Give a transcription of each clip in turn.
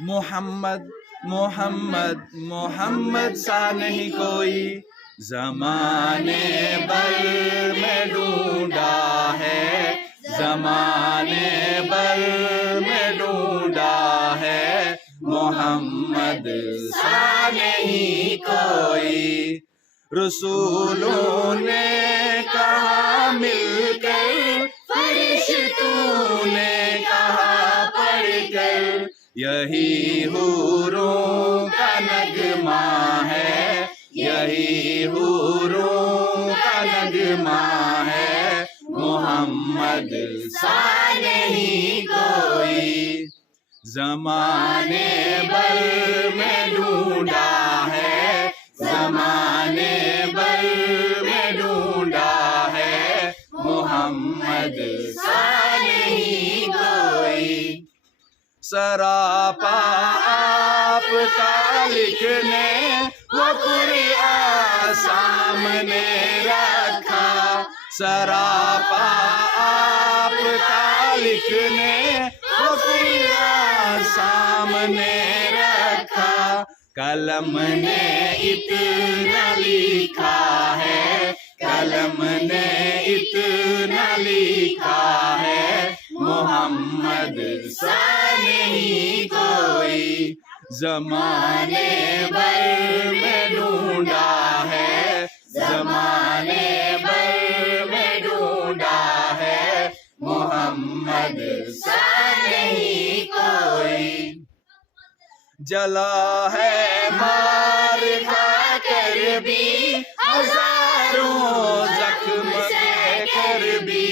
मोहम्मद मोहम्मद मोहम्मद सा नहीं कोई, ज़माने भर में ढूंढा है, ज़माने भर में ढूंढा है, मोहम्मद सा नहीं कोई। रसूलों ने कहा मिलकर, फरिश्तों ने कहा पढ़कर, यही हूरों का नगमा है, यही हूरों का नगमा है, मोहम्मद सा नहीं कोई। ज़माने भर में ढूंढा है, ज़माने भर में ढूंढा है, मोहम्मद सा नहीं कोई। सरापा आपका लिखने वो कुरान सामने रखा, सरापा आपका लिखने वो कुरान सामने रखा। कलम ने इतना लिखा है, कलम ने इतना लिखा है, मोहम्मद सा नहीं कोई। ज़माने भर में ढूंढा है, ज़माने भर में ढूंढा है, मोहम्मद सा नहीं कोई। जला है मार खा कर भी, हजारों जख्म से कर भी,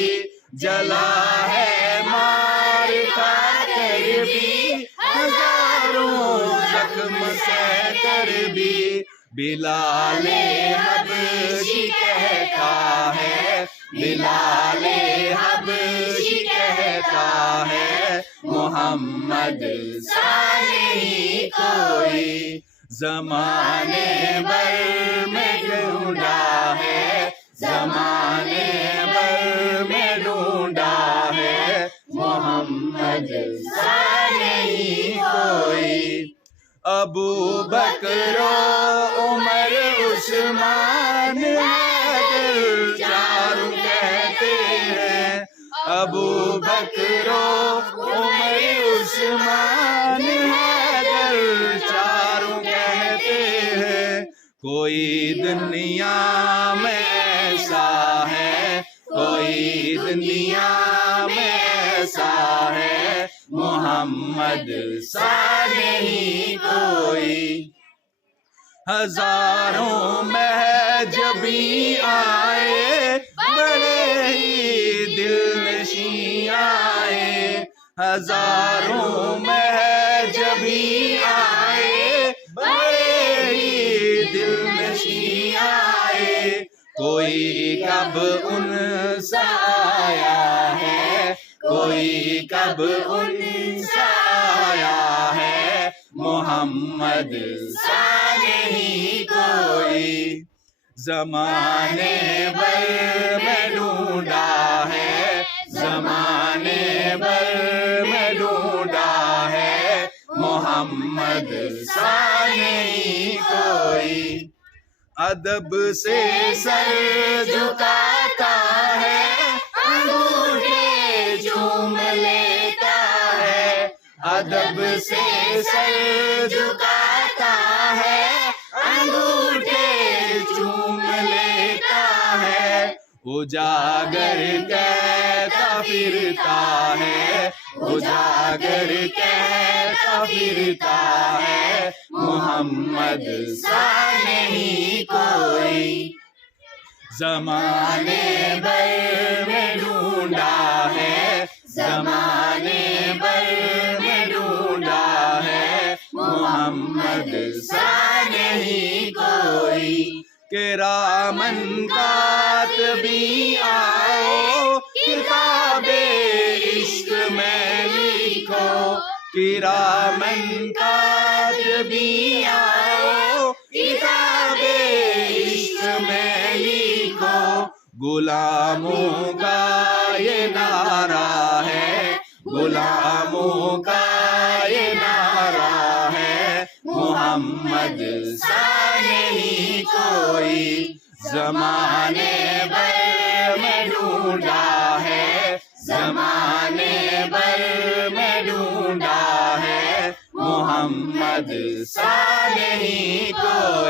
जला है मार खा कर भी, हजारों जख्म से कर भी। बिलाले हबशी कहता है, बिलाले हबशी कहता है, मोहम्मद सा नहीं कोई। ज़माने भर में ढूंढा है, ज़माने भर में ढूंढा है, मोहम्मद सा नहीं कोई। अबू बकर उमर उस्मान हैदर चारों कहते हैं, अबू बकर उमर उस्मान हैदर चारों कहते हैं। कोई दुनिया में ऐसा है, कोई दुनिया में ऐसा है, मोहम्मद सा नहीं कोई। हजारों महजबी आए, बड़े ही दिलनशीं आए, हजारों महजबी आए, बड़े ही दिलनशीं आए। कोई कब उनसा आया है, कोई कब उनसा आया है, मोहम्मद सा नहीं कोई। ज़माने भर में ढूंढा है, ज़माने भर में ढूंढा है, मोहम्मद सा नहीं कोई। अदब से सर झुकाता है, अंगूठे चूम लेता है, अदब से सर झुकाता है, अंगूठे चूम लेता है। उजागर कहता फिरता है, उजागर कहता फिरता है, मोहम्मद सा नहीं कोई। ज़माने भर में ढूंढा है, ज़माने भर में ढूंढा है, मोहम्मद सा नहीं कोई। किरामन कातिबी आओ, किताबे इश्क में लिखो, किरामन कातिबी आओ, किताबे इश्क में लिखो। गुलामों का ये नारा है, गुलामों का ये नारा मोहम्मद सा नहीं कोई, जमाने भर में ढूंढा है, जमाने भर में ढूंढा है, मोहम्मद सा नहीं कोई।